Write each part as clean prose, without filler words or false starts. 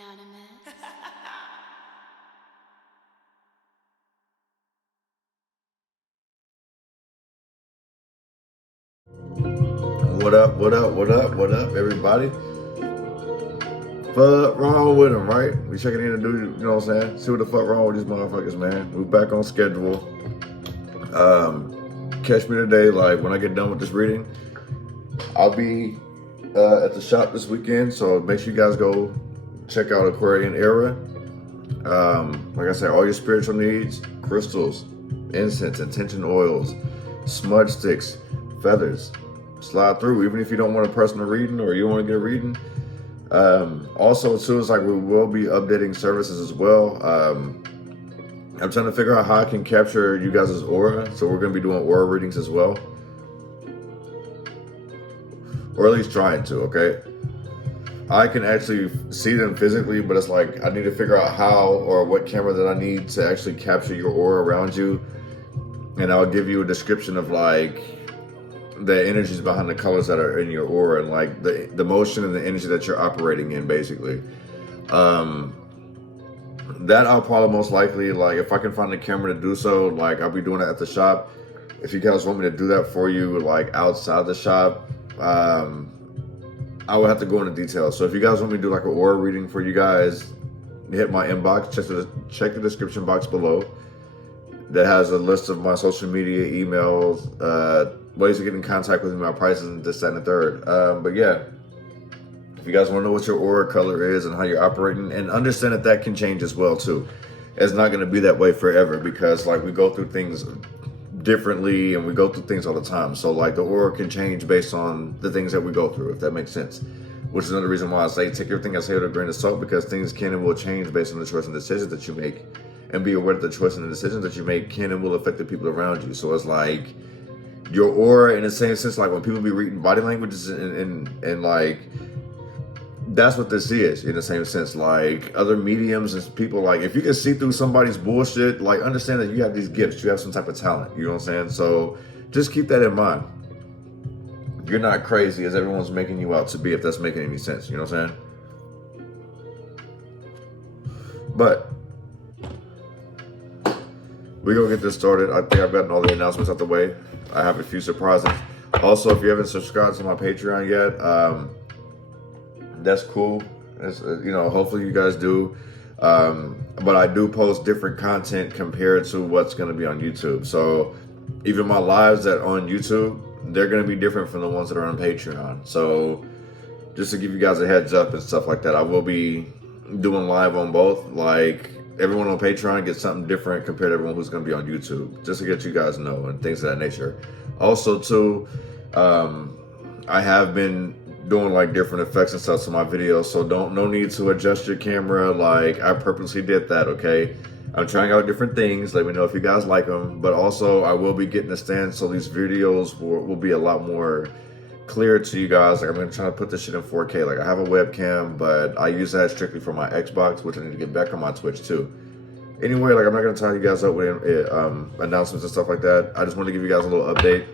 Anonymous. What up, what up, what up, what up, everybody? Fuck wrong with them, right? We checking in to do, you know what I'm saying? See what the fuck wrong with these motherfuckers, man. We back on schedule. Catch me today, like when I get done with this reading. I'll be at the shop this weekend, so make sure you guys go check out Aquarian Era. Like I said, all your spiritual needs, crystals, incense, intention oils, smudge sticks, feathers. Slide through, even if you don't want a personal reading or you don't want to get a reading. Also, too, it's like we will be updating services as well. I'm trying to figure out how I can capture you guys' aura, so we're going to be doing aura readings as well. Or at least trying to, okay? I can actually see them physically, but it's like I need to figure out how or what camera that I need to actually capture your aura around you. And I'll give you a description of like the energies behind the colors that are in your aura and like the motion and the energy that you're operating in, basically. That I'll probably most likely, like if I can find a camera to do so, like I'll be doing it at the shop. If you guys want me to do that for you, like outside the shop, I would have to go into details. So if you guys want me to do like an aura reading for you guys, hit my inbox, check the description box below. That has a list of my social media, emails, ways to get in contact with me, my prices, and this, that, and the third. But yeah, if you guys want to know what your aura color is and how you're operating, and understand that that can change as well too. It's not going to be that way forever because like we go through things differently and we go through things all the time. So like the aura can change based on the things that we go through, if that makes sense. Which is another reason why I say take everything I say with a grain of salt, because things can and will change based on the choice and decisions that you make. And be aware that the choice and the decisions that you make can and will affect the people around you. So it's like your aura, in the same sense, like when people be reading body languages and like, that's what this is, in the same sense. Like other mediums and people, like if you can see through somebody's bullshit, like understand that you have these gifts, you have some type of talent, you know what I'm saying? So just keep that in mind. You're not crazy as everyone's making you out to be, if that's making any sense, you know what I'm saying? But we're going to get this started. I think I've gotten all the announcements out the way. I have a few surprises. Also, if you haven't subscribed to my Patreon yet, that's cool. It's, you know, hopefully you guys do. But I do post different content compared to what's going to be on YouTube. So even my lives that are on YouTube, they're going to be different from the ones that are on Patreon. So just to give you guys a heads up and stuff like that, I will be doing live on both. Like everyone on Patreon gets something different compared to everyone who's going to be on YouTube, just to get you guys know and things of that nature. Also too, I have been doing like different effects and stuff to my videos, so no need to adjust your camera. Like I purposely did that, okay? I'm trying out different things. Let me know if you guys like them. But also I will be getting a stand, so these videos will be a lot more clear to you guys. Like I'm gonna try to put this shit in 4K. Like I have a webcam, but I use that strictly for my Xbox, which I need to get back on my Twitch too. Anyway, like I'm not gonna tie you guys up with announcements and stuff like that. I just want to give you guys a little update.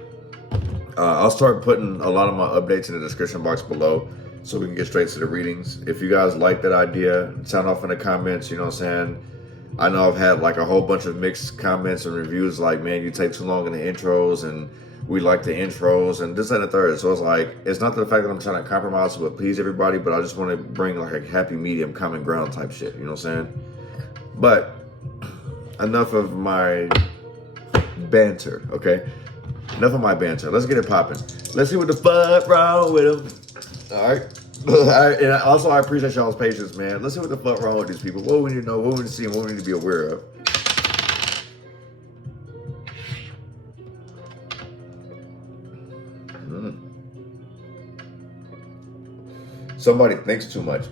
I'll start putting a lot of my updates in the description box below, so we can get straight to the readings. If you guys like that idea, sound off in the comments, you know what I'm saying? I know I've had like a whole bunch of mixed comments and reviews like, man, you take too long in the intros, and we like the intros, and this and the third. So it's like, it's not the fact that I'm trying to compromise but please everybody, but I just want to bring like a happy medium, common ground type shit, you know what I'm saying? But enough of my banter, okay? Enough of my banter. Let's get it popping. Let's see what the fuck wrong with them. All right. And also, I appreciate y'all's patience, man. Let's see what the fuck wrong with these people. What we need to know, what we need to see, and what we need to be aware of. Somebody thinks too much.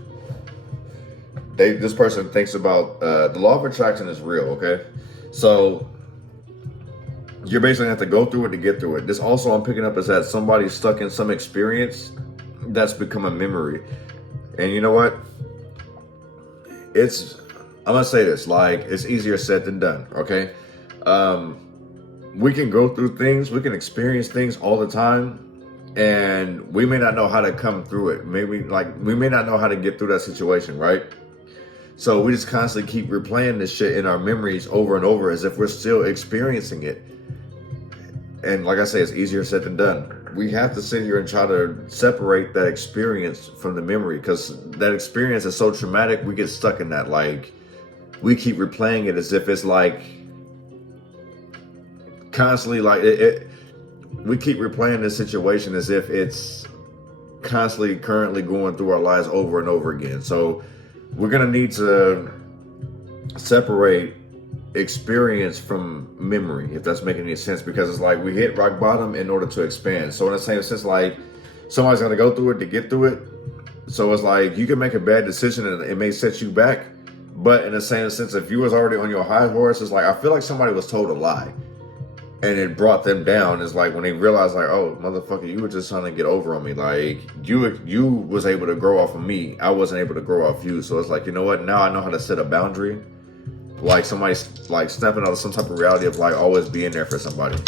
This person thinks about the law of attraction is real, okay? So you're basically gonna have to go through it to get through it. This also I'm picking up is that somebody's stuck in some experience that's become a memory. And you know what? I'm gonna say this, like it's easier said than done, okay? We can go through things, we can experience things all the time, and we may not know how to come through it. Maybe like we may not know how to get through that situation, right? So we just constantly keep replaying this shit in our memories over and over as if we're still experiencing it. And like I say, it's easier said than done. We have to sit here and try to separate that experience from the memory, because that experience is so traumatic, we get stuck in that. Like, we keep replaying it as if it's like constantly like we keep replaying this situation as if it's constantly currently going through our lives over and over again. So we're gonna need to separate experience from memory, if that's making any sense, because it's like we hit rock bottom in order to expand. So in the same sense, like somebody's gonna go through it to get through it. So it's like you can make a bad decision and it may set you back, but in the same sense, if you was already on your high horse, it's like I feel like somebody was told a lie and it brought them down. It's like when they realized, like, oh motherfucker, you were just trying to get over on me. Like you was able to grow off of me, I wasn't able to grow off you. So it's like, you know what, now I know how to set a boundary. Like somebody's like stepping out of some type of reality of like always being there for somebody.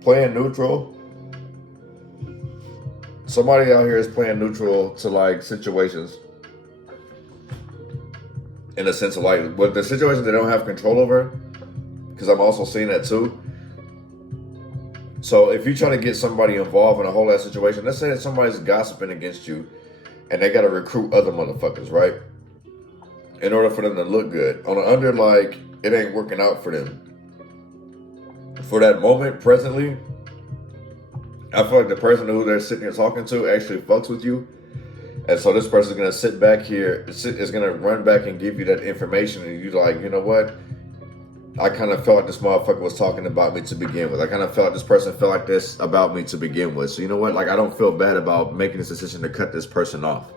Playing neutral. Somebody out here is playing neutral to like situations. In a sense of like, but the situations they don't have control over, because I'm also seeing that too. So if you try to get somebody involved in a whole ass situation, let's say that somebody's gossiping against you and they got to recruit other motherfuckers, right? In order for them to look good. On the under, like, it ain't working out for them. For that moment, presently, I feel like the person who they're sitting here talking to actually fucks with you. And so this person's going to sit back here, is going to run back and give you that information. And you like, you know what? I kind of felt like this motherfucker was talking about me to begin with. I kind of felt like this person felt like this about me to begin with. So you know what? Like, I don't feel bad about making this decision to cut this person off,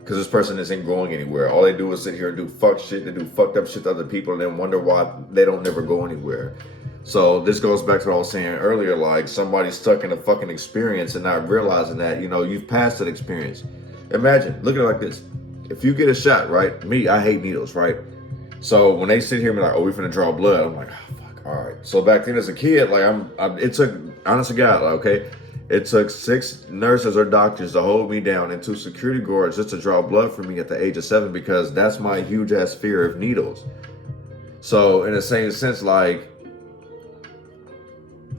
because this person isn't going anywhere. All they do is sit here and do fuck shit. They do fucked up shit to other people and then wonder why they don't never go anywhere. So this goes back to what I was saying earlier. Like, somebody's stuck in a fucking experience and not realizing that, you know, you've passed that experience. Imagine, look at it like this. If you get a shot, right? Me, I hate needles, right? So when they sit here and be like, oh, we finna draw blood, I'm like, oh, fuck, all right. So back then as a kid, like it took, honest to God, okay, it took 6 nurses or doctors to hold me down and 2 security guards just to draw blood for me at the age of 7, because that's my huge ass fear of needles. So in the same sense, like,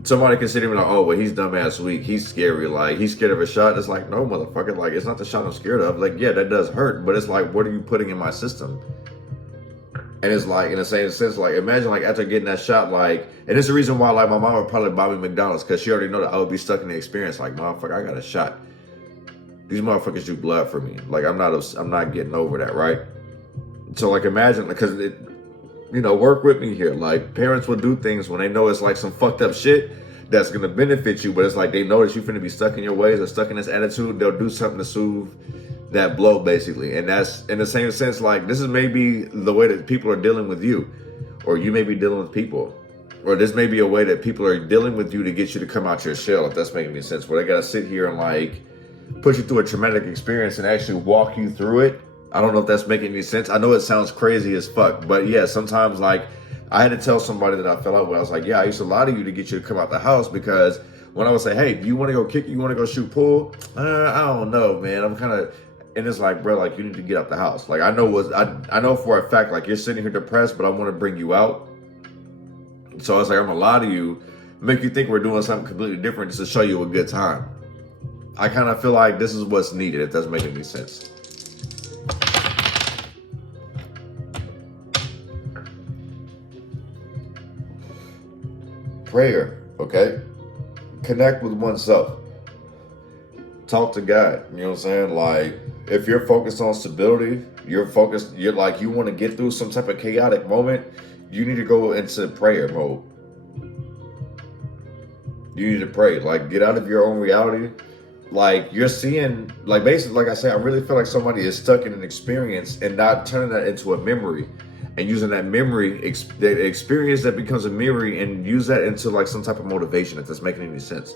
somebody can sit here and be like, oh, well, he's dumbass weak, he's scary, like, he's scared of a shot. It's like, no, motherfucker, like, it's not the shot I'm scared of. Like, yeah, that does hurt, but it's like, what are you putting in my system? And it's like, in the same sense, like, imagine, like, after getting that shot, like, and it's the reason why, like, my mom would probably buy me McDonald's, because she already know that I would be stuck in the experience. Like, motherfucker, I got a shot. These motherfuckers do blood for me. Like, I'm not getting over that, right? So, like, imagine, because it, you know, work with me here. Like, parents will do things when they know it's, like, some fucked up shit that's going to benefit you, but it's like they know that you're finna be stuck in your ways or stuck in this attitude. They'll do something to soothe that blow, basically. And that's in the same sense, like, this is maybe the way that people are dealing with you, or you may be dealing with people, or this may be a way that people are dealing with you to get you to come out your shell, if that's making any sense, where they gotta sit here and like put you through a traumatic experience and actually walk you through it. I don't know if that's making any sense. I know it sounds crazy as fuck, but yeah, sometimes, like, I had to tell somebody that I fell out with, I was like, yeah, I used to lie to you to get you to come out the house, because when I would say, hey, do you want to go kick? You want to go shoot pool? I don't know, man. I'm kind of. And it's like, bro, like, you need to get out the house. Like, I know for a fact, like, you're sitting here depressed, but I want to bring you out. So it's like, I'm gonna lie to you, make you think we're doing something completely different just to show you a good time. I kind of feel like this is what's needed, if that's making any sense. Prayer, okay? Connect with oneself. Talk to God, you know what I'm saying? Like, if you're focused on stability, you're like, you want to get through some type of chaotic moment, you need to go into prayer mode. You need to pray, like, get out of your own reality. Like, you're seeing, like, basically, like I said, I really feel like somebody is stuck in an experience and not turning that into a memory, and using that memory, the experience that becomes a memory, and use that into like some type of motivation, if that's making any sense.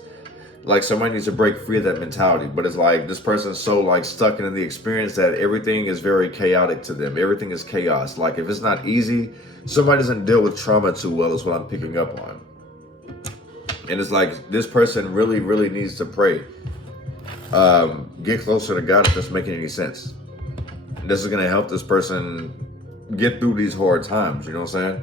Like, somebody needs to break free of that mentality, but it's like this person's so like stuck in the experience that everything is very chaotic to them. Everything is chaos. Like, if it's not easy, somebody doesn't deal with trauma too well, is what I'm picking up on. And it's like, this person really, really needs to pray. Get closer to God if that's making any sense. This is going to help this person get through these hard times. You know what I'm saying?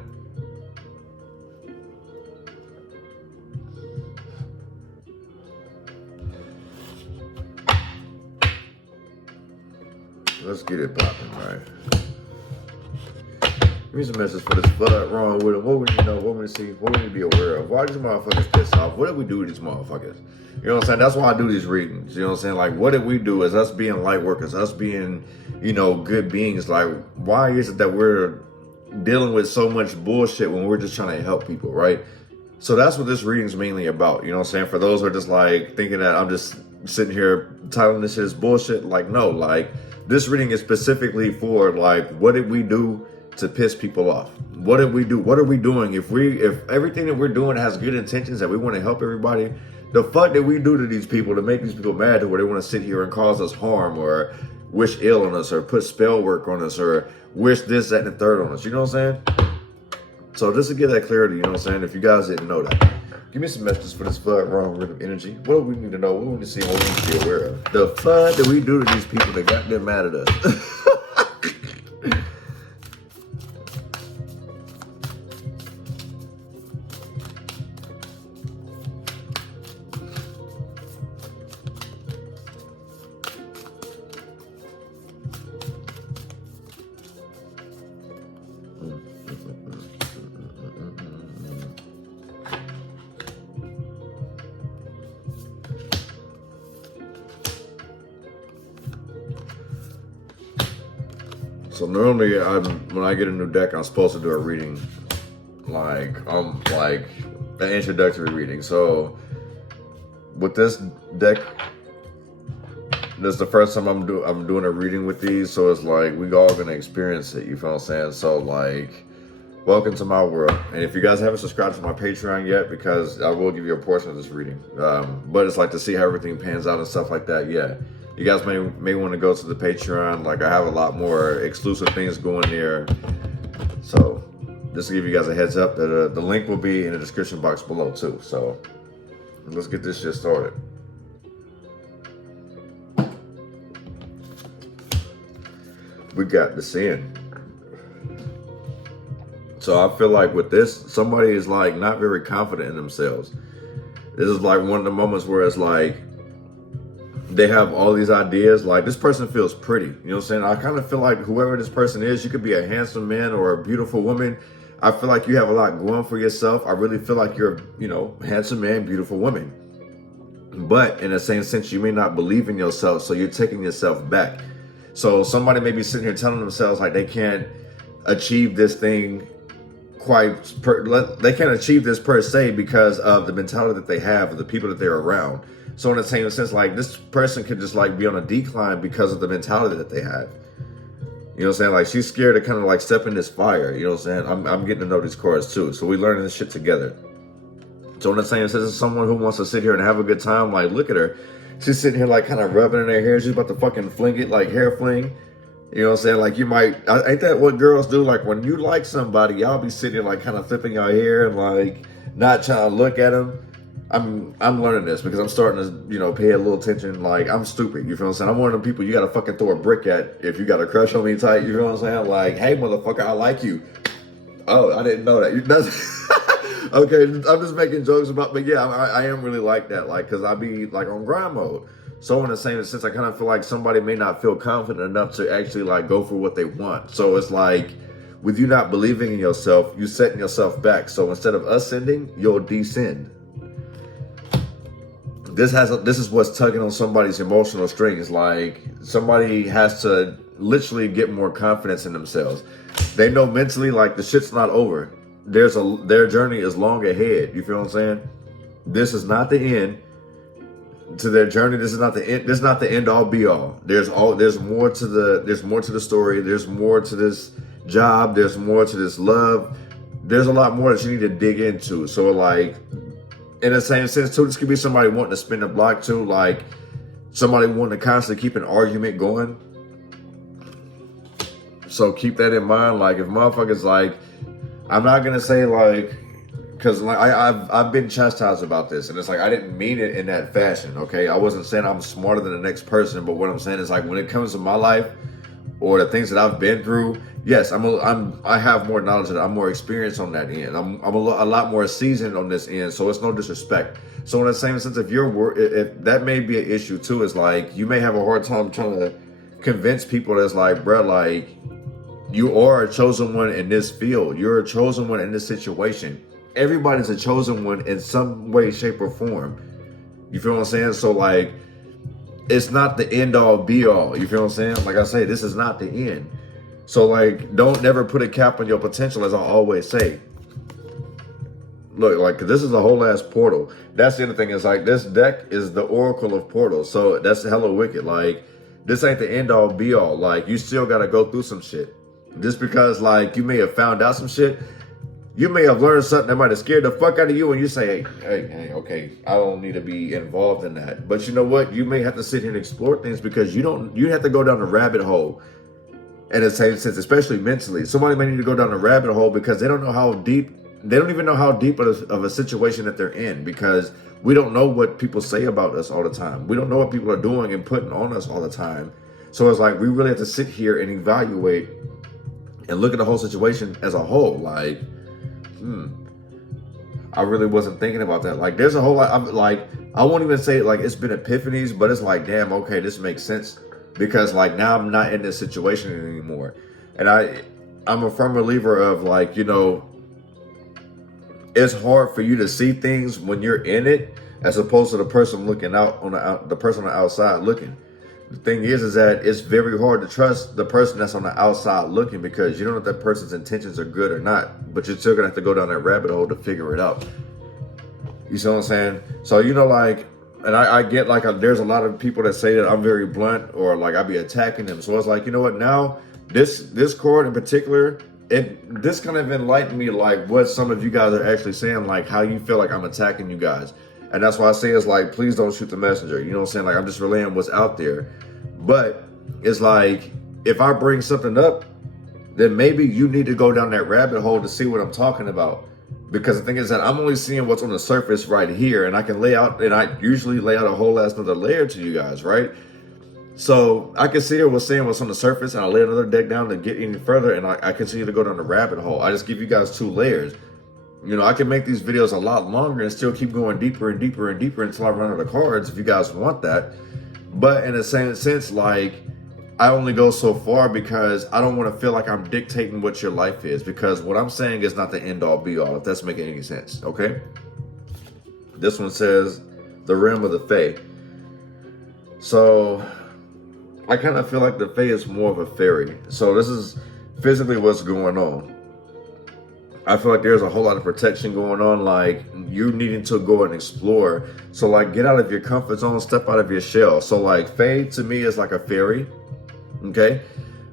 Let's get it popping, right? Give me some message for this flood wrong with them. What would you know? What would we see? What would we be aware of? Why these motherfuckers pissed off? What did we do to these motherfuckers? You know what I'm saying? That's why I do these readings. You know what I'm saying? Like, what did we do as us being light workers, us being, you know, good beings? Like, why is it that we're dealing with so much bullshit when we're just trying to help people, right? So that's what this reading is mainly about. You know what I'm saying? For those who are just like thinking that I'm just sitting here titling this shit bullshit, like, no, like, this reading is specifically for, like, what did we do to piss people off? What did we do? What are we doing? If everything that we're doing has good intentions, that we want to help everybody, the fuck did we do to these people to make these people mad to where they want to sit here and cause us harm, or wish ill on us, or put spell work on us, or wish this, that, and the third on us? You know what I'm saying? So just to get that clarity, you know what I'm saying? If you guys didn't know that, give me some messages for this flood wrong rhythm energy. What do we need to know? What do we need to see? What do we need to be aware of? The fuck did we do to these people that got them mad at us? So normally, when I get a new deck, I'm supposed to do a reading, like an introductory reading. So with this deck, this is the first time I'm doing a reading with these. So it's like we all gonna experience it. You feel what I'm saying? So like, welcome to my world. And if you guys haven't subscribed to my Patreon yet, because I will give you a portion of this reading, but it's like to see how everything pans out and stuff like that. Yeah. You guys may want to go to the Patreon. Like, I have a lot more exclusive things going there. So just to give you guys a heads up, that the link will be in the description box below too. So let's get this shit started. We got the sin. So I feel like with this, somebody is like not very confident in themselves. This is like one of the moments where it's like, they have all these ideas. Like, this person feels pretty. You know what I'm saying? I kind of feel like whoever this person is, you could be a handsome man or a beautiful woman. I feel like you have a lot going for yourself. I really feel like you're, you know, handsome man, beautiful woman. But in the same sense, you may not believe in yourself, so you're taking yourself back. So somebody may be sitting here telling themselves like they can't achieve this thing they can't achieve this per se because of the mentality that they have, or the people that they're around. So in the same sense, like, this person could just like be on a decline because of the mentality that they have. You know what I'm saying? Like, she's scared to kind of like step in this fire. You know what I'm saying? I'm getting to know these cards too. So we learning this shit together. So in the same sense, as someone who wants to sit here and have a good time, like, look at her. She's sitting here like kind of rubbing in her hair. She's about to fucking fling it, like hair fling. You know what I'm saying? Like, you might, ain't that what girls do? Like, when you like somebody, y'all be sitting here like kind of flipping your hair and like not trying to look at them. I'm learning this because I'm starting to, you know, pay a little attention. Like, I'm stupid. You feel what I'm saying? I'm one of them people you got to fucking throw a brick at if you got a crush on me type. You feel what I'm saying? Like, hey, motherfucker, I like you. Oh, I didn't know that. Okay, I'm just making jokes about, but yeah, I am really like that. Like, because I be like on grind mode. So in the same sense, I kind of feel like somebody may not feel confident enough to actually like go for what they want. So it's like, with you not believing in yourself, you setting yourself back. So instead of ascending, you'll descend. This is what's tugging on somebody's emotional strings. Like, somebody has to literally get more confidence in themselves. They know mentally, like, the shit's not over. Their journey is long ahead. You feel what I'm saying? This is not the end to their journey. This is not the end. This is not the end all be all. There's more to the story. There's more to this job. There's more to this love. There's a lot more that you need to dig into. So like, in the same sense too, this could be somebody wanting to spin the block too, like somebody wanting to constantly keep an argument going. So keep that in mind. Like, if motherfuckers, like, I'm not gonna say like because like I've been chastised about this, and it's like I didn't mean it in that fashion. Okay, I wasn't saying I'm smarter than the next person, but what I'm saying is like when it comes to my life or the things that I've been through, yes, I have more knowledge and I'm more experienced on that end. I'm a lot more seasoned on this end, so it's no disrespect. So in the same sense, if that may be an issue too, is like you may have a hard time trying to convince people that's like, bro, like you are a chosen one in this field. You're a chosen one in this situation. Everybody's a chosen one in some way, shape, or form. You feel what I'm saying? So like, it's not the end all be all. You feel what I'm saying? Like I say, this is not the end. So like, don't never put a cap on your potential, as I always say. Look, like this is a whole ass portal. That's the other thing, is like this deck is the Oracle of Portals. So that's hella wicked. Like this ain't the end all be all. Like you still gotta go through some shit. Just because like you may have found out some shit, you may have learned something that might have scared the fuck out of you, and you say, hey, okay, I don't need to be involved in that. But you know what? You may have to sit here and explore things because you have to go down a rabbit hole. In the same sense, especially mentally. Somebody may need to go down a rabbit hole because they don't know how deep, they don't even know how deep of a situation that they're in, because we don't know what people say about us all the time. We don't know what people are doing and putting on us all the time. So it's like we really have to sit here and evaluate and look at the whole situation as a whole. Like, I really wasn't thinking about that. Like, there's a whole lot. I won't even say like it's been epiphanies, but it's like, damn, okay, this makes sense, because like now I'm not in this situation anymore, and I'm a firm believer of like, you know, it's hard for you to see things when you're in it, as opposed to the person looking out on the person on the outside looking. The thing is that it's very hard to trust the person that's on the outside looking, because you don't know if that person's intentions are good or not, but you're still gonna have to go down that rabbit hole to figure it out. You see what I'm saying? So, you know, like, and I get like, there's a lot of people that say that I'm very blunt, or like I be attacking them. So it's like, you know what, now this card in particular, this kind of enlightened me, like what some of you guys are actually saying, like how you feel like I'm attacking you guys. And that's why I say, it's like, please don't shoot the messenger. You know what I'm saying? Like, I'm just relaying what's out there. But it's like, if I bring something up, then maybe you need to go down that rabbit hole to see what I'm talking about. Because the thing is that I'm only seeing what's on the surface right here, and I can lay out, and I usually lay out a whole ass another layer to you guys, right? So I can see here what's saying what's on the surface, and I lay another deck down to get any further, and I continue to go down the rabbit hole. I just give you guys 2 layers. You know, I can make these videos a lot longer and still keep going deeper and deeper and deeper until I run out of cards, if you guys want that. But in the same sense, like, I only go so far because I don't want to feel like I'm dictating what your life is, because what I'm saying is not the end all be all, if that's making any sense, okay? This one says the realm of the Fae. So I kind of feel like the Fae is more of a fairy. So this is physically what's going on. I feel like there's a whole lot of protection going on, like you needing to go and explore. So like, get out of your comfort zone, step out of your shell. So like, Fae to me is like a fairy, okay?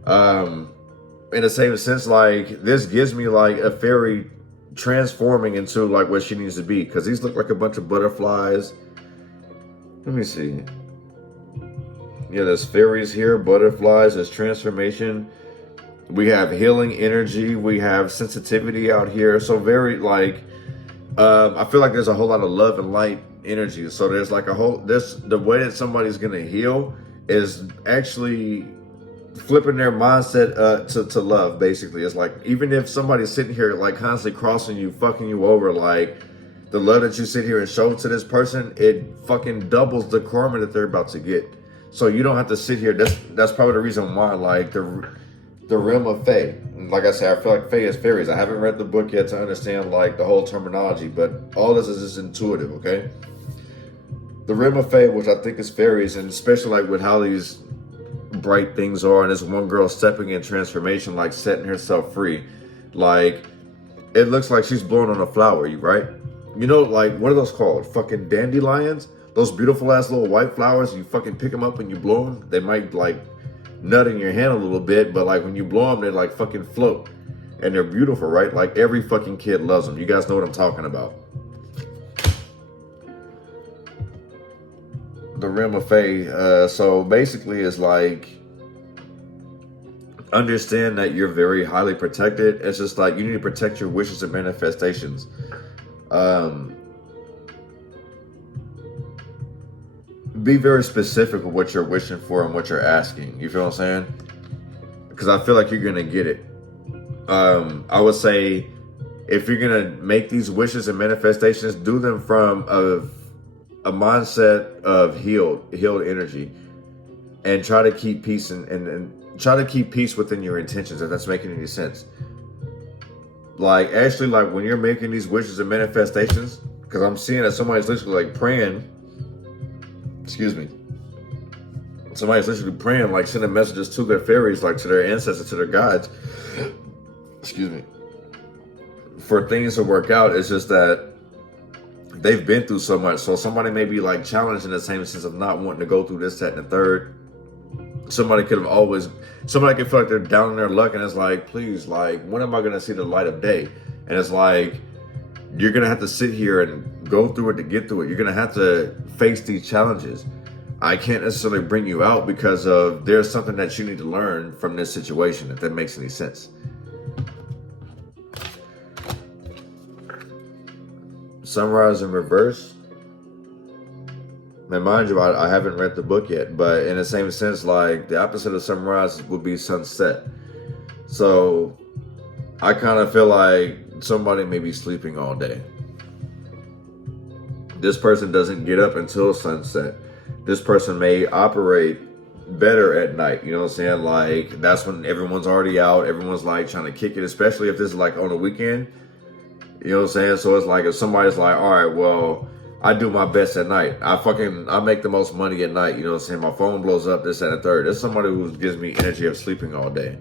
In the same sense, like this gives me like a fairy transforming into like what she needs to be, because these look like a bunch of butterflies. Let me see. Yeah, there's fairies here, butterflies, there's transformation. We have healing energy. We have sensitivity out here. So very like, I feel like there's a whole lot of love and light energy. So there's like the way that somebody's going to heal is actually flipping their mindset to love, basically. It's like, even if somebody's sitting here like constantly crossing you, fucking you over, like the love that you sit here and show to this person, it fucking doubles the karma that they're about to get. So you don't have to sit here. That's probably the reason why, like the realm of Fae. Like I said, I feel like Fae is fairies. I haven't read the book yet to understand like the whole terminology, but all this is just intuitive, okay? The realm of Fae, which I think is fairies, and especially like with how these bright things are, and this one girl stepping in transformation, like setting herself free. Like, it looks like she's blowing on a flower, right? You know, like, what are those called? Fucking dandelions? Those beautiful ass little white flowers, you fucking pick them up and you blow them. They might like nut in your hand a little bit, but like when you blow them, they like fucking float, and they're beautiful, right? Like every fucking kid loves them. You guys know what I'm talking about. The realm of Fae. So basically, it's like, understand that you're very highly protected. It's just like you need to protect your wishes and manifestations. Be very specific with what you're wishing for and what you're asking. You feel what I'm saying? Because I feel like you're gonna get it. I would say if you're gonna make these wishes and manifestations, do them from a mindset of healed energy, and try to keep peace and try to keep peace within your intentions, if that's making any sense. Like, actually, like when you're making these wishes and manifestations, because I'm seeing that somebody's literally like praying, excuse me, somebody's literally praying, like sending messages to their fairies, like to their ancestors, to their gods, excuse me, for things to work out. It's just that they've been through so much. So somebody may be like challenged in the same sense of not wanting to go through this, that, and the third. Somebody could feel like they're down in their luck, and it's like, please, like, when am I going to see the light of day? And it's like, you're going to have to sit here and go through it to get through it. You're going to have to face these challenges. I can't necessarily bring you out because of there's something that you need to learn from this situation, if that makes any sense. Sunrise in reverse. Now, mind you, I haven't read the book yet, but in the same sense, like, the opposite of sunrise would be sunset. So I kind of feel like somebody may be sleeping all day. This person doesn't get up until sunset. This person may operate better at night. You know what I'm saying? Like, that's when everyone's already out. Everyone's like trying to kick it, especially if this is like on a weekend. You know what I'm saying? So it's like, if somebody's like, all right, well, I do my best at night. I make the most money at night. You know what I'm saying? My phone blows up, this and the third. There's somebody who gives me energy of sleeping all day.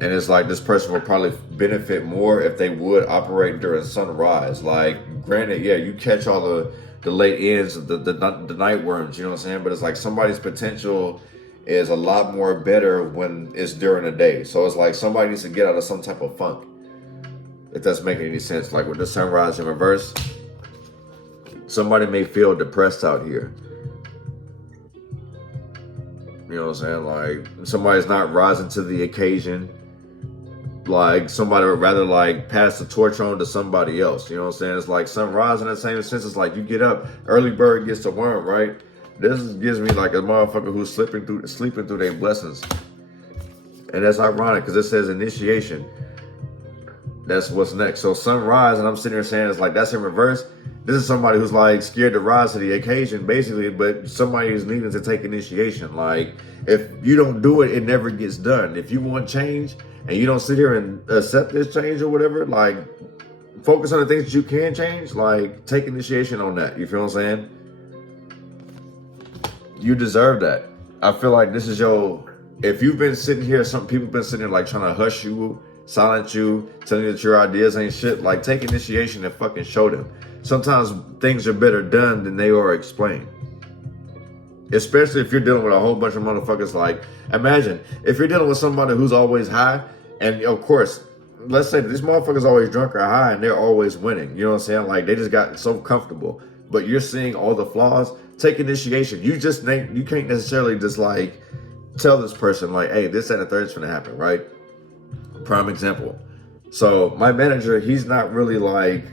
And it's like, this person would probably benefit more if they would operate during sunrise. Like, granted, yeah, you catch all the late ends, the night worms, you know what I'm saying? But it's like somebody's potential is a lot more better when it's during the day. So it's like somebody needs to get out of some type of funk, if that's making any sense. Like with the sunrise in reverse, somebody may feel depressed out here. You know what I'm saying? Like, somebody's not rising to the occasion. Like, somebody would rather like pass the torch on to somebody else. You know what I'm saying? It's like sunrise in the same sense. It's like you get up, early bird gets the worm, right? This gives me like a motherfucker who's sleeping through their blessings. And that's ironic because it says initiation. That's what's next. So sunrise, and I'm sitting here saying it's like that's in reverse. This is somebody who's like scared to rise to the occasion, basically, but somebody who's needing to take initiation. Like, if you don't do it, it never gets done. If you want change and you don't sit here and accept this change or whatever, like, focus on the things that you can change, like, take initiation on that. You feel what I'm saying? You deserve that. I feel like this is if you've been sitting here, some people have been sitting here like trying to hush you, silence you, telling you that your ideas ain't shit, like, take initiation and fucking show them. Sometimes things are better done than they are explained. Especially if you're dealing with a whole bunch of motherfuckers. Like, imagine if you're dealing with somebody who's always high, and of course, let's say that these motherfuckers always drunk or high and they're always winning. You know what I'm saying? Like, they just got so comfortable. But you're seeing all the flaws. Take initiation. You can't necessarily just like tell this person like, hey, this and the third is gonna happen, right? Prime example. So my manager, he's not really like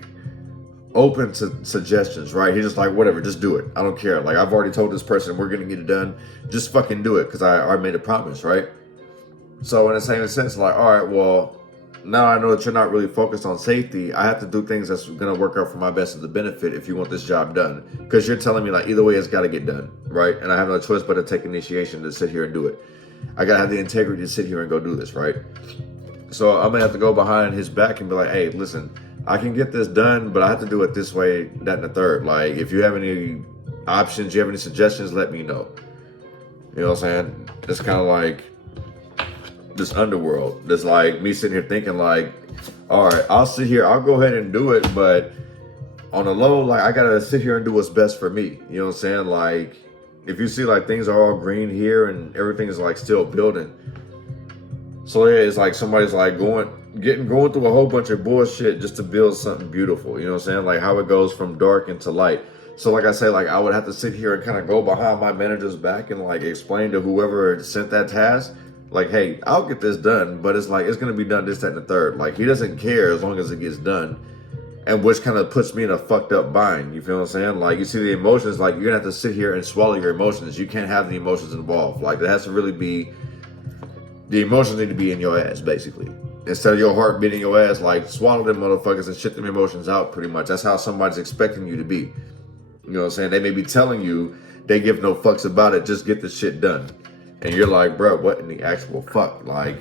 open to suggestions, right? He's just like, whatever, just do it. I don't care. Like, I've already told this person we're gonna get it done. Just fucking do it, because I made a promise, right? So in the same sense, like, all right, well, now I know that you're not really focused on safety. I have to do things that's gonna work out for my best and the benefit if you want this job done. Because you're telling me like either way it's gotta get done, right? And I have no choice but to take initiation to sit here and do it. I gotta have the integrity to sit here and go do this, right? So I'm gonna have to go behind his back and be like, hey, listen, I can get this done, but I have to do it this way, that, and the third. Like, if you have any options, you have any suggestions, let me know. You know what I'm saying? It's kind of like this underworld. That's like me sitting here thinking like, all right, I'll sit here, I'll go ahead and do it, but on the low, like, I gotta sit here and do what's best for me. You know what I'm saying? Like, if you see like things are all green here and everything is like still building. So yeah, it's like somebody's like going through a whole bunch of bullshit just to build something beautiful. You know what I'm saying? Like how it goes from dark into light. So like I say, like I would have to sit here and kind of go behind my manager's back and like explain to whoever sent that task, like, hey, I'll get this done, but it's like, it's going to be done this, that, and the third. Like, he doesn't care as long as it gets done. and which kind of puts me in a fucked up bind. You feel what I'm saying? Like, you see the emotions, like, you're gonna have to sit here and swallow your emotions. You can't have the emotions involved. Like, it has to really be, the emotions need to be in your ass, basically. Instead of your heart beating your ass, like, swallow them motherfuckers and shit them emotions out, pretty much. That's how somebody's expecting you to be. You know what I'm saying? They may be telling you they give no fucks about it, just get the shit done. And you're like, bro, what in the actual fuck? Like,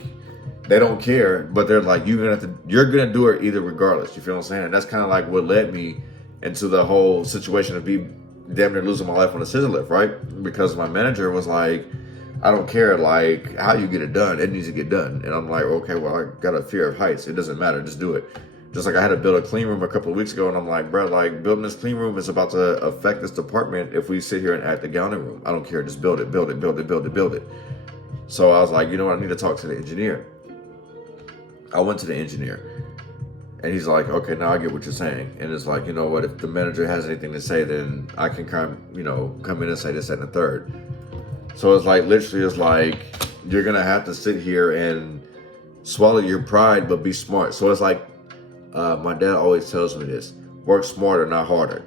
they don't care, but they're like, you're gonna do it either regardless. You feel what I'm saying? And that's kind of like what led me into the whole situation of be damn near losing my life on the scissor lift, right? Because my manager was like, I don't care, like, how you get it done. It needs to get done. And I'm like, okay, well, I got a fear of heights. It doesn't matter. Just do it. Just like I had to build a clean room a couple of weeks ago, and I'm like, bro, like, building this clean room is about to affect this department if we sit here and act the gowning room. I don't care. Just build it, build it, build it, build it, build it. So I was like, you know what? I need to talk to the engineer. I went to the engineer, and he's like, okay, now I get what you're saying. And it's like, you know what? If the manager has anything to say, then I can come in and say this, and the third. So it's like, literally, it's like, you're going to have to sit here and swallow your pride, but be smart. So it's like, my dad always tells me this: work smarter, not harder.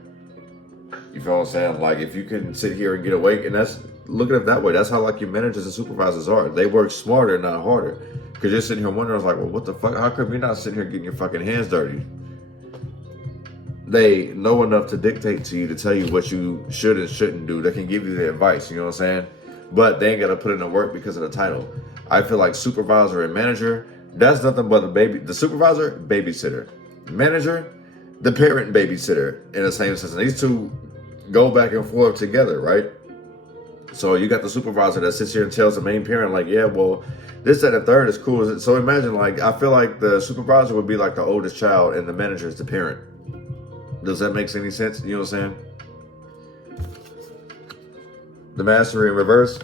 You feel what I'm saying? Like, if you can sit here and get awake, and that's, look at it that way. That's how, like, your managers and supervisors are. They work smarter, not harder. Because you're sitting here wondering, like, well, what the fuck? How come you're not sitting here getting your fucking hands dirty? They know enough to dictate to you, to tell you what you should and shouldn't do. They can give you the advice, you know what I'm saying? But they ain't got to put in the work because of the title. I feel like supervisor and manager, that's nothing but the supervisor, babysitter. Manager, the parent babysitter, in the same sense. And these two go back and forth together, right? So you got the supervisor that sits here and tells the main parent, like, yeah, well, this, that, and the third is cool. So imagine, like, I feel like the supervisor would be like the oldest child and the manager is the parent. Does that make any sense? You know what I'm saying? The mastery in reverse.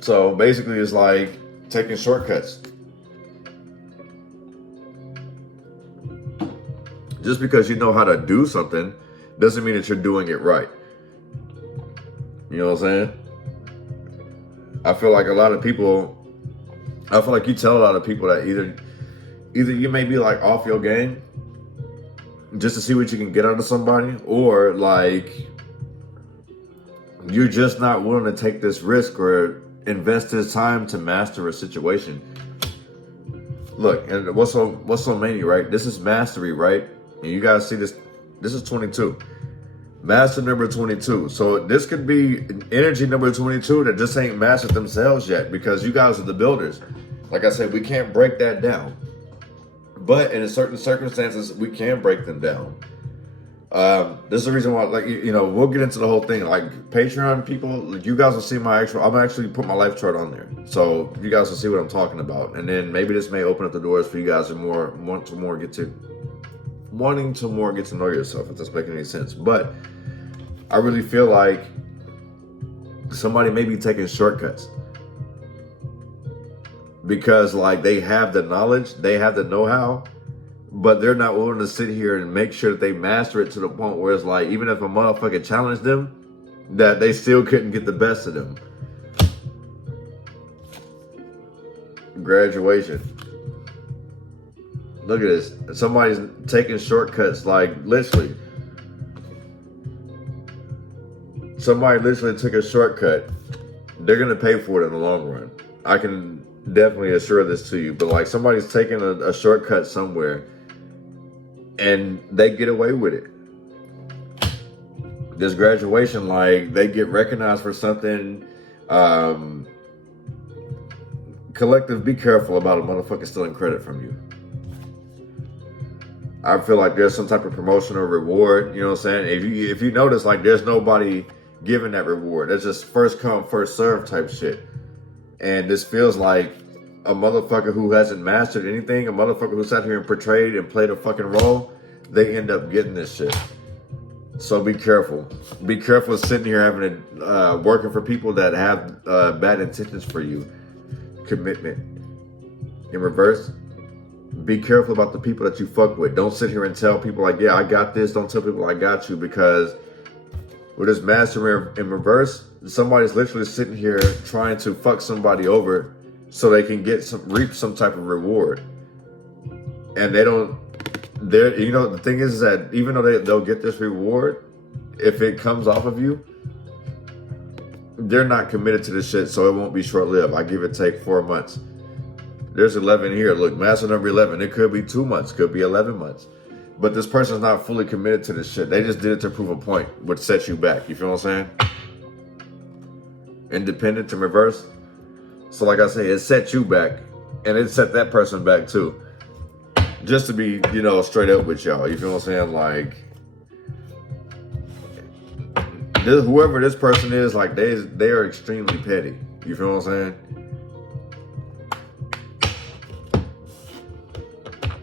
So basically it's like taking shortcuts. Just because you know how to do something doesn't mean that you're doing it right. You know what I'm saying? I feel like you tell a lot of people that either you may be like off your game just to see what you can get out of somebody, or like you're just not willing to take this risk or invest this time to master a situation. Look, and what's so many, right? This is mastery, right? And you guys see this is 22. Master number 22. So this could be energy number 22 that just ain't mastered themselves yet, because you guys are the builders. Like I said, we can't break that down. But in certain circumstances, we can break them down. This is the reason why, like, we'll get into the whole thing. Like, Patreon people, you guys will see I'm actually put my life chart on there. So you guys will see what I'm talking about. And then maybe this may open up the doors for you guys to wanting to more get to know yourself, if that's making any sense. But I really feel like somebody may be taking shortcuts because, like, they have the knowledge, they have the know-how, but they're not willing to sit here and make sure that they master it to the point where it's like, even if a motherfucker challenged them, that they still couldn't get the best of them. Graduation. Look at this. Somebody's taking shortcuts, like, literally. Somebody literally took a shortcut. They're going to pay for it in the long run. I can definitely assure this to you. But, like, somebody's taking a shortcut somewhere and they get away with it. This graduation, like, they get recognized for something. Collective, be careful about a motherfucker stealing credit from you. I feel like there's some type of promotion or reward, you know what I'm saying? If you notice, like, there's nobody giving that reward. It's just first come, first serve type shit. And this feels like a motherfucker who hasn't mastered anything, a motherfucker who sat here and portrayed and played a fucking role, they end up getting this shit. So be careful. Be careful sitting here having working for people that have bad intentions for you. Commitment. In reverse, be careful about the people that you fuck with. Don't sit here and tell people, like, yeah, I got this. Don't tell people I got you, because with this master in reverse, somebody's literally sitting here trying to fuck somebody over so they can reap some type of reward. And they don't There, you know, the thing is that even though they'll get this reward, if it comes off of you, they're not committed to this shit, so it won't be short-lived. I give it take 4 months. There's 11 here. Look, master number 11. It could be 2 months, could be 11 months. But this person's not fully committed to this shit. They just did it to prove a point, which sets you back. You feel what I'm saying? Independent in reverse. So like I say, it set you back, and it set that person back too. Just to be, you know, straight up with y'all. You feel what I'm saying? Like, whoever this person is, like, they are extremely petty. You feel what I'm saying?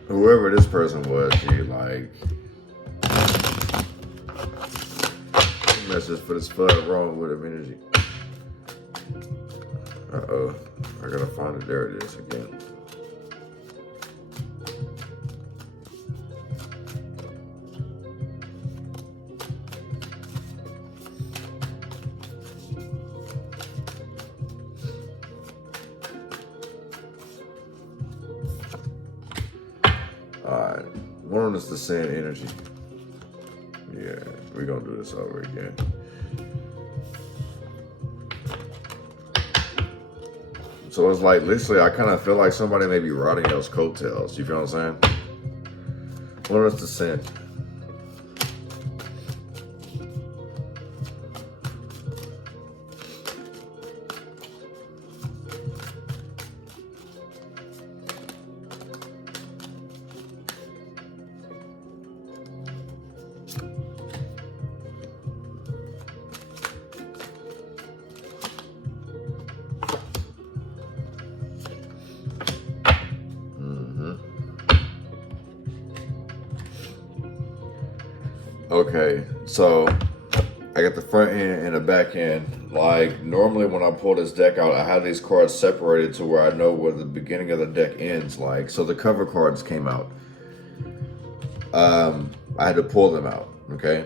Whoever this person was, she like, message for this flood wrong with him energy. Uh-oh, I gotta find it. There it is again. Alright, one is the sand energy. Yeah, we're gonna do this over again. So it's like, literally, I kind of feel like somebody may be riding y'all's coattails. You feel what I'm saying? One is the sand. Okay, so I got the front end and the back end. Like, normally when I pull this deck out, I have these cards separated to where I know where the beginning of the deck ends. Like, so the cover cards came out. I had to pull them out, okay?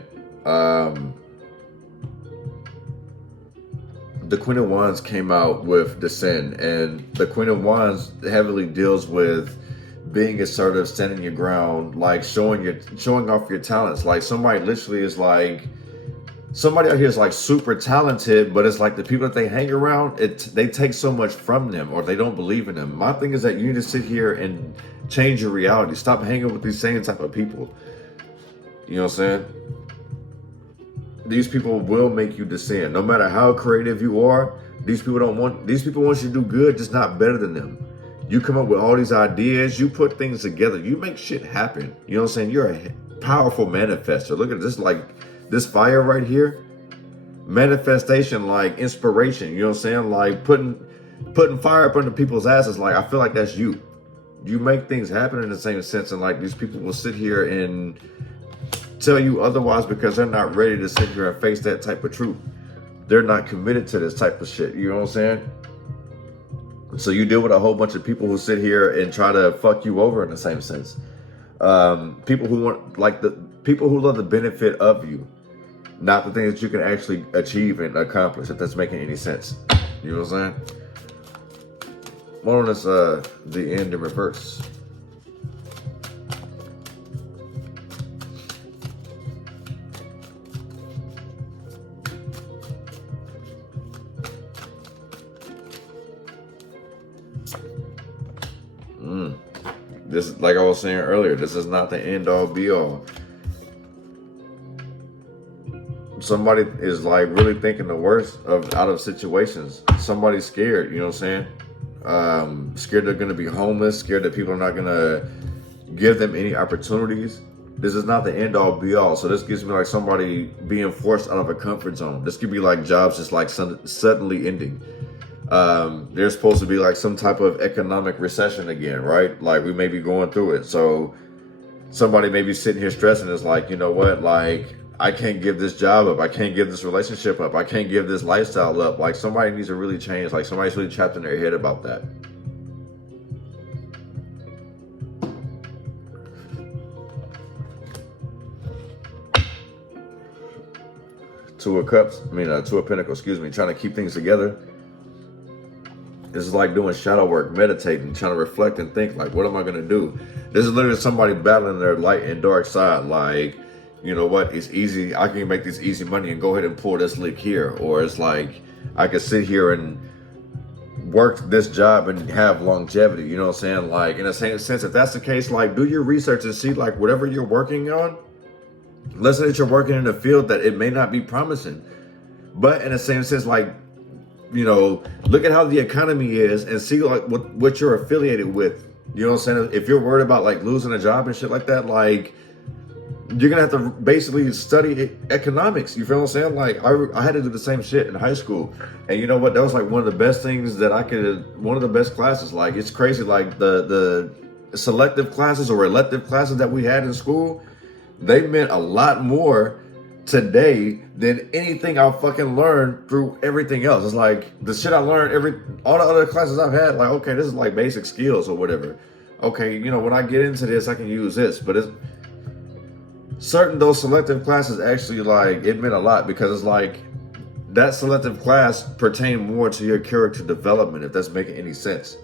The Queen of Wands came out with Descend, and the Queen of Wands heavily deals with being assertive, standing your ground, like showing off your talents. Like, somebody literally is like, somebody out here is like super talented, but it's like the people that they hang around, they take so much from them, or they don't believe in them. My thing is that you need to sit here and change your reality. Stop hanging with these same type of people. You know what I'm saying? These people will make you descend. No matter how creative you are, these people want you to do good, just not better than them. You come up with all these ideas, you put things together, you make shit happen. You know what I'm saying? You're a powerful manifester. Look at this, like this fire right here. Manifestation, like inspiration. You know what I'm saying? Like putting fire up under people's asses. Like, I feel like that's you. You make things happen in the same sense, and like these people will sit here and tell you otherwise because they're not ready to sit here and face that type of truth. They're not committed to this type of shit. You know what I'm saying? So you deal with a whole bunch of people who sit here and try to fuck you over in the same sense. People who want, like, the people who love the benefit of you, not the things that you can actually achieve and accomplish, if that's making any sense. You know what I'm saying? More on this, the end in reverse. This, like I was saying earlier, this is not the end all be all. Somebody is like really thinking the worst out of situations. Somebody's scared, you know what I'm saying? Scared they're gonna be homeless, scared that people are not gonna give them any opportunities. This is not the end all be all. So this gives me like somebody being forced out of a comfort zone. This could be like jobs just like suddenly ending. There's supposed to be like some type of economic recession again, right? Like, we may be going through it. So somebody may be sitting here stressing, is like, you know what? Like, I can't give this job up. I can't give this relationship up. I can't give this lifestyle up. Like, somebody needs to really change. Like, somebody's really trapped in their head about that. Two of Pentacles, excuse me, trying to keep things together. This is like doing shadow work, meditating, trying to reflect and think, like, what am I gonna do? This is literally somebody battling their light and dark side. Like, you know what? It's easy. I can make this easy money and go ahead and pull this leak here. Or it's like, I can sit here and work this job and have longevity. You know what I'm saying? Like, in the same sense, if that's the case, like, do your research and see, like, whatever you're working on, let's say that you're working in a field that it may not be promising. But in the same sense, like, you know, look at how the economy is and see like what you're affiliated with. You know what I'm saying? If you're worried about like losing a job and shit like that, like you're gonna have to basically study economics. You feel what I'm saying? Like I had to do the same shit in high school, and you know what? That was like one of the best things that I could. One of the best classes. Like it's crazy. Like the selective classes or elective classes that we had in school, they meant a lot more today than anything I fucking learned through everything else. It's like the shit I learned all the other classes I've had, like, okay, this is like basic skills or whatever. Okay, you know, when I get into this, I can use this. But it's certain those selective classes actually like it meant a lot because it's like that selective class pertained more to your character development, if that's making any sense.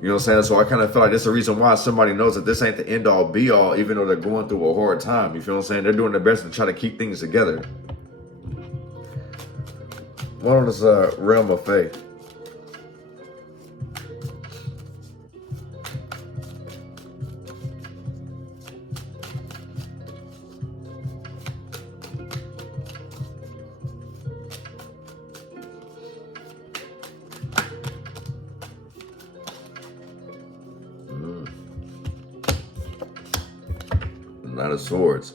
You know what I'm saying? So I kind of feel like this is the reason why somebody knows that this ain't the end all be all, even though they're going through a hard time. You feel what I'm saying? They're doing their best to try to keep things together. What on this realm of faith? Knight of Swords.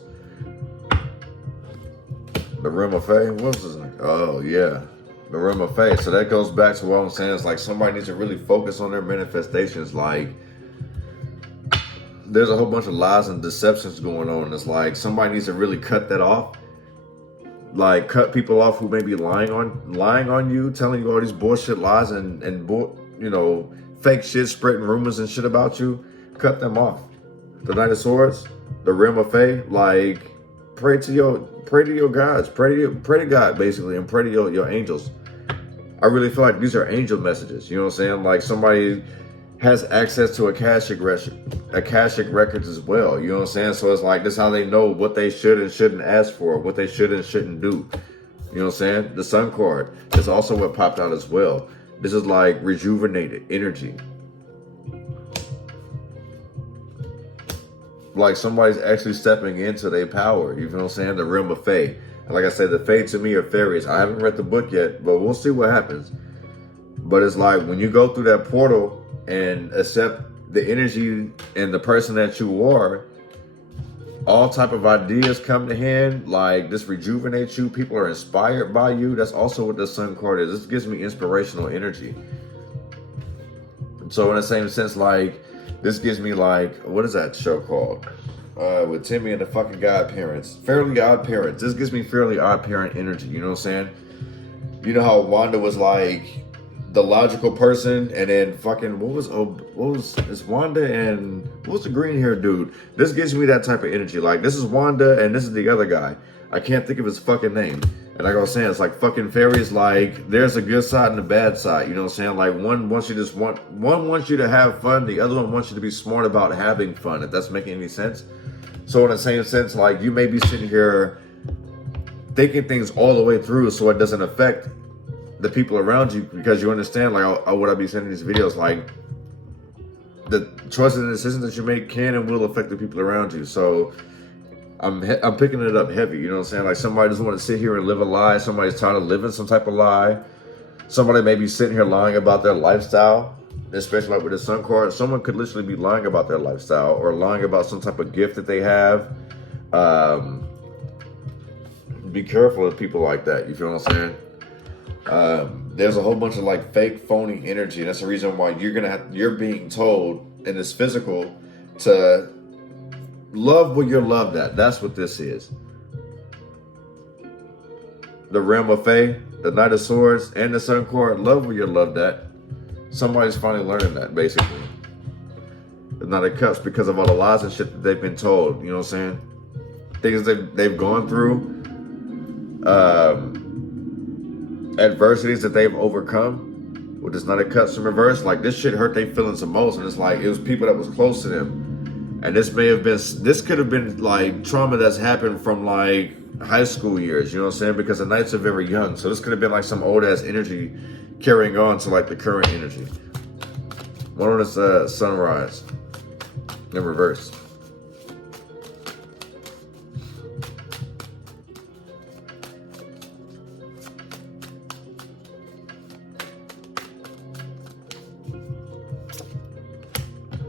The Realm of Fae? What's his name? Oh, yeah. The Realm of Fae. So that goes back to what I'm saying. It's like somebody needs to really focus on their manifestations. Like, there's a whole bunch of lies and deceptions going on. It's like somebody needs to really cut that off. Like, cut people off who may be lying on you, telling you all these bullshit lies and you know, fake shit, spreading rumors and shit about you. Cut them off. The Knight of Swords, the Realm of Fae, like pray to your gods, pray to God basically, and pray to your angels. I really feel like these are angel messages. You know what I'm saying? Like somebody has access to Akashic records as well. You know what I'm saying? So it's like this is how they know what they should and shouldn't ask for, what they should and shouldn't do. You know what I'm saying? The Sun card is also what popped out as well. This is like rejuvenated energy. Like somebody's actually stepping into their power. You know what I'm saying? The Realm of Fae. And like I said, the Fae to me are fairies. I haven't read the book yet, but we'll see what happens. But it's like when you go through that portal and accept the energy and the person that you are, all type of ideas come to hand. Like this rejuvenates you. People are inspired by you. That's also what the Sun card is. This gives me inspirational energy. So in the same sense, like, this gives me like, what is that show called? With Timmy and the fucking godparents. Fairly Odd Parents. This gives me Fairly Odd Parent energy. You know what I'm saying? You know how Wanda was like the logical person, and then fucking it's Wanda and what was the green hair dude? This gives me that type of energy. Like this is Wanda and this is the other guy. I can't think of his fucking name. And like I was saying, it's like fucking fairies. Like there's a good side and a bad side. You know what I'm saying? Like one wants you to have fun. The other one wants you to be smart about having fun. If that's making any sense. So in the same sense, like you may be sitting here thinking things all the way through, so it doesn't affect the people around you, because you understand, like what I be sending these videos, like the choices and decisions that you make can and will affect the people around you. So I'm picking it up heavy, you know what I'm saying? Like somebody doesn't want to sit here and live a lie. Somebody's tired of living some type of lie. Somebody may be sitting here lying about their lifestyle, especially like with the Sun card. Someone could literally be lying about their lifestyle or lying about some type of gift that they have. Be careful of people like that, you feel what I'm saying? There's a whole bunch of like fake, phony energy. And that's the reason why you're being told in this physical to love what you're loved at. That's what this is. The Realm of Fae, the Knight of Swords, and the Sun card. Love what you're loved at. Somebody's finally learning that, basically. The Knight of Cups, because of all the lies and shit that they've been told. You know what I'm saying? Things they've gone through. Adversities that they've overcome. with this Knight of Cups in reverse, like this shit hurt their feelings the most. And it's like, it was people that was close to them. And this could have been like trauma that's happened from like high school years, you know what I'm saying? Because the Knights are very young. So this could have been like some old ass energy carrying on to like the current energy. One on this sunrise in reverse.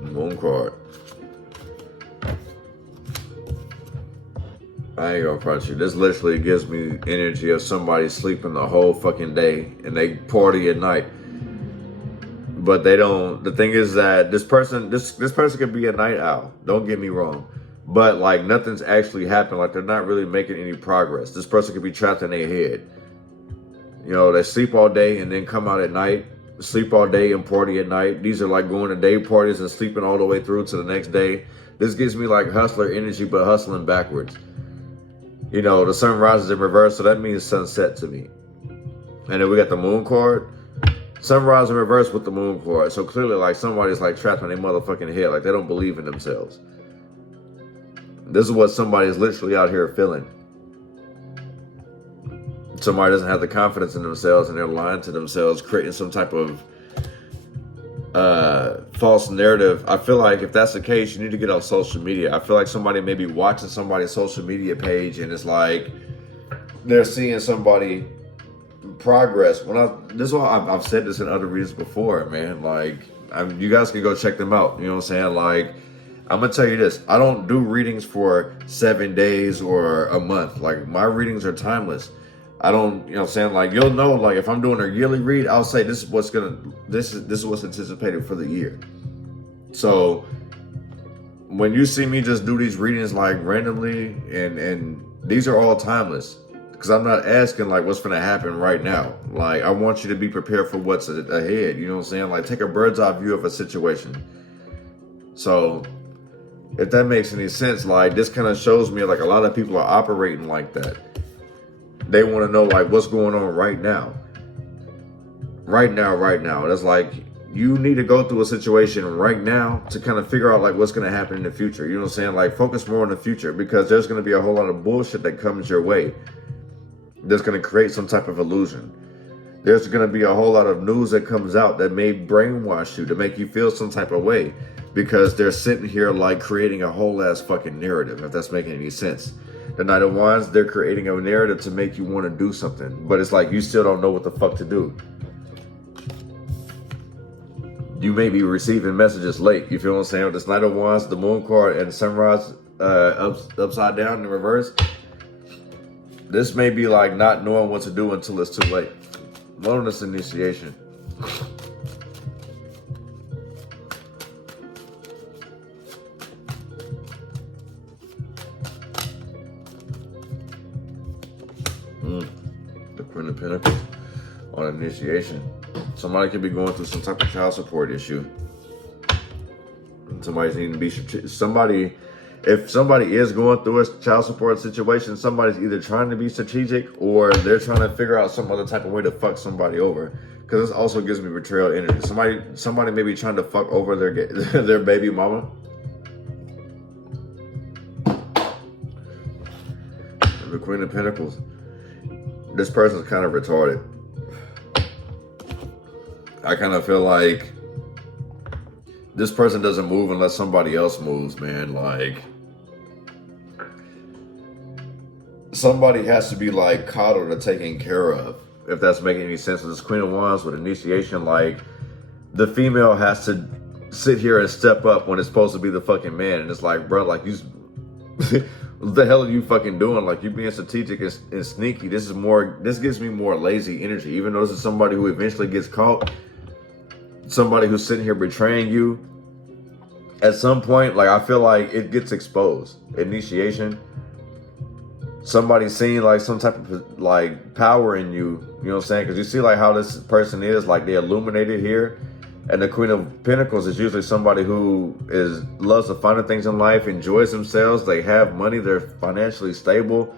Moon card. I ain't gonna front you. This literally gives me energy of somebody sleeping the whole fucking day and they party at night. But they don't. The thing is that this person could be a night owl. Don't get me wrong. But like nothing's actually happened. Like they're not really making any progress. This person could be trapped in their head. You know, they sleep all day and then come out at night. Sleep all day and party at night. These are like going to day parties and sleeping all the way through to the next day. This gives me like hustler energy, but hustling backwards. You know, the sun rises in reverse, so that means sunset to me. And then we got the moon card. Sunrise in reverse with the moon card. So clearly like somebody's like trapped in their motherfucking head. Like they don't believe in themselves. This is what somebody's literally out here feeling. Somebody doesn't have the confidence in themselves and they're lying to themselves, creating some type of false narrative. I feel like if that's the case, you need to get off social media. I feel like somebody may be watching somebody's social media page and it's like they're seeing somebody progress. This is why I've said this in other readings before, man. Like, you guys can go check them out. You know what I'm saying? Like, I'm gonna tell you this. I don't do readings for 7 days or a month. Like, my readings are timeless. I don't, you know what I'm saying? Like, you'll know, like, if I'm doing a yearly read, I'll say this is what's anticipated for the year. So when you see me just do these readings like randomly, and these are all timeless, because I'm not asking like what's gonna happen right now. Like, I want you to be prepared for what's ahead. You know what I'm saying? Like, take a bird's eye view of a situation. So if that makes any sense, like, this kind of shows me like a lot of people are operating like that. They want to know like what's going on right now. Right now. It's like you need to go through a situation right now to kind of figure out like what's going to happen in the future. You know what I'm saying? Like, focus more on the future, because there's going to be a whole lot of bullshit that comes your way that's going to create some type of illusion. There's going to be a whole lot of news that comes out that may brainwash you to make you feel some type of way, because they're sitting here like creating a whole ass fucking narrative, if that's making any sense. The Knight of Wands, they're creating a narrative to make you want to do something, but it's like you still don't know what the fuck to do. You may be receiving messages late. You feel what I'm saying? With this Knight of Wands, the moon card, and sunrise upside down in reverse. This may be like not knowing what to do until it's too late. Loneliness initiation. The Queen of Pentacles on initiation. Somebody could be going through some type of child support issue. Somebody's needing to be if somebody is going through a child support situation, somebody's either trying to be strategic or they're trying to figure out some other type of way to fuck somebody over. Because this also gives me betrayal energy. Somebody may be trying to fuck over their baby mama. The Queen of Pentacles. This person's kind of retarded. I kind of feel like this person doesn't move unless somebody else moves, man. Like, somebody has to be like coddled or taken care of, if that's making any sense. With this Queen of Wands with initiation, like, the female has to sit here and step up when it's supposed to be the fucking man. And it's like, bro, like, you what the hell are you fucking doing? Like, you being strategic and sneaky. This gives me more lazy energy. Even though this is somebody who eventually gets caught, somebody who's sitting here betraying you, at some point, like, I feel like it gets exposed. Initiation. Somebody seeing like some type of like power in you, you know what I'm saying? Because you see like how this person is, like, they illuminated here. And the Queen of Pentacles is usually somebody who loves the finer things in life, enjoys themselves, they have money, they're financially stable.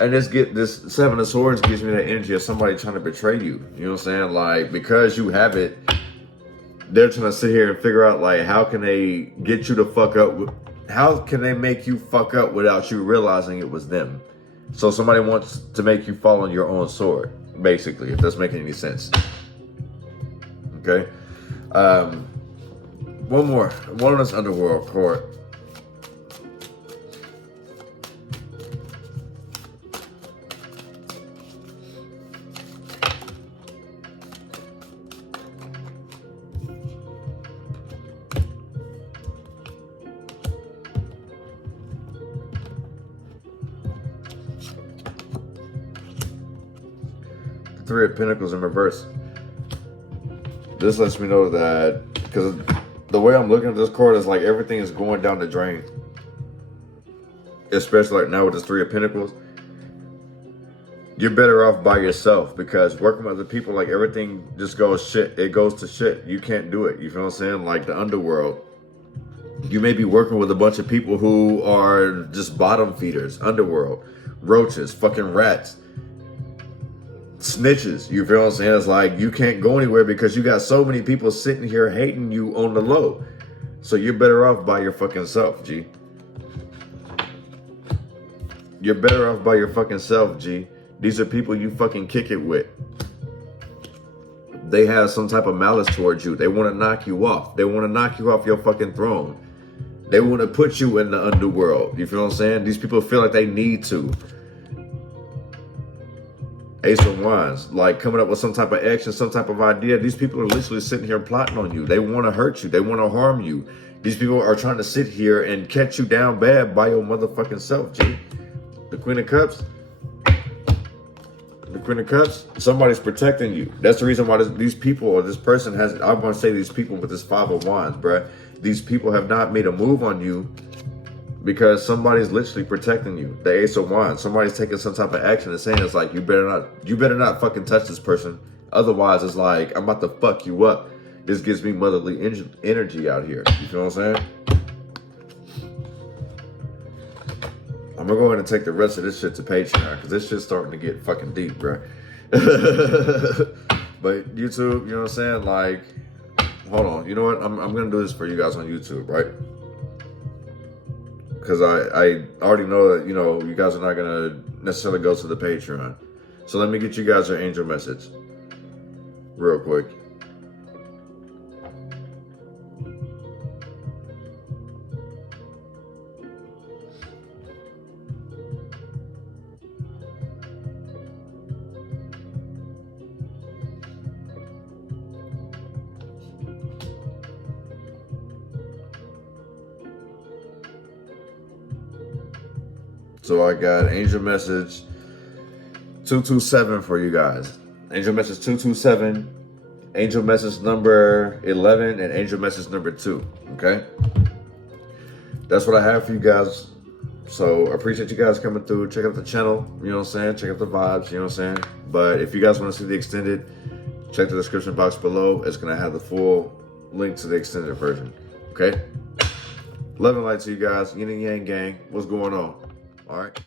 And this Seven of Swords gives me that energy of somebody trying to betray you. You know what I'm saying? Like, because you have it, they're trying to sit here and figure out, like, how can they get you to fuck up? How can they make you fuck up without you realizing it was them? So somebody wants to make you fall on your own sword, basically, if that's making any sense. Okay. One more. One on this underworld court. Three of Pentacles in reverse. This lets me know that, because the way I'm looking at this card is like everything is going down the drain. Especially like now with this Three of Pentacles. You're better off by yourself, because working with other people, like everything just goes shit. It goes to shit. You can't do it. You feel what I'm saying? Like the underworld. You may be working with a bunch of people who are just bottom feeders. Underworld. Roaches. Fucking rats. Snitches, you feel what I'm saying? It's like you can't go anywhere because you got so many people sitting here hating you on the low. So you're better off by your fucking self, G. You're better off by your fucking self, G. These are people you fucking kick it with. They have some type of malice towards you. They want to knock you off. They want to knock you off your fucking throne. They want to put you in the underworld. You feel what I'm saying? These people feel like they need to. Ace of Wands, like coming up with some type of action, some type of idea. These people are literally sitting here plotting on you. They want to hurt you. They want to harm you. These people are trying to sit here and catch you down bad by your motherfucking self, G. The Queen of Cups. The Queen of Cups. Somebody's protecting you. That's the reason why these people, or this person has, I want to say these people with this Five of Wands, bruh. These people have not made a move on you because somebody's literally protecting you. The Ace of Wands. Somebody's taking some type of action and saying it's like, you better not fucking touch this person. Otherwise, it's like, I'm about to fuck you up. This gives me motherly energy out here. You feel what I'm saying? I'm gonna go ahead and take the rest of this shit to Patreon, because this shit's starting to get fucking deep, bro. But YouTube, you know what I'm saying? Like, hold on. You know what? I'm gonna do this for you guys on YouTube, right? Because I already know that, you know, you guys are not going to necessarily go to the Patreon. So let me get you guys your angel message real quick. So I got angel message 227 for you guys. Angel message 227, angel message number 11, and angel message number 2. Okay? That's what I have for you guys. So I appreciate you guys coming through. Check out the channel, you know what I'm saying? Check out the vibes, you know what I'm saying? But if you guys want to see the extended, check the description box below. It's going to have the full link to the extended version. Okay? Love and light to you guys. Yin and Yang gang. What's going on? All right.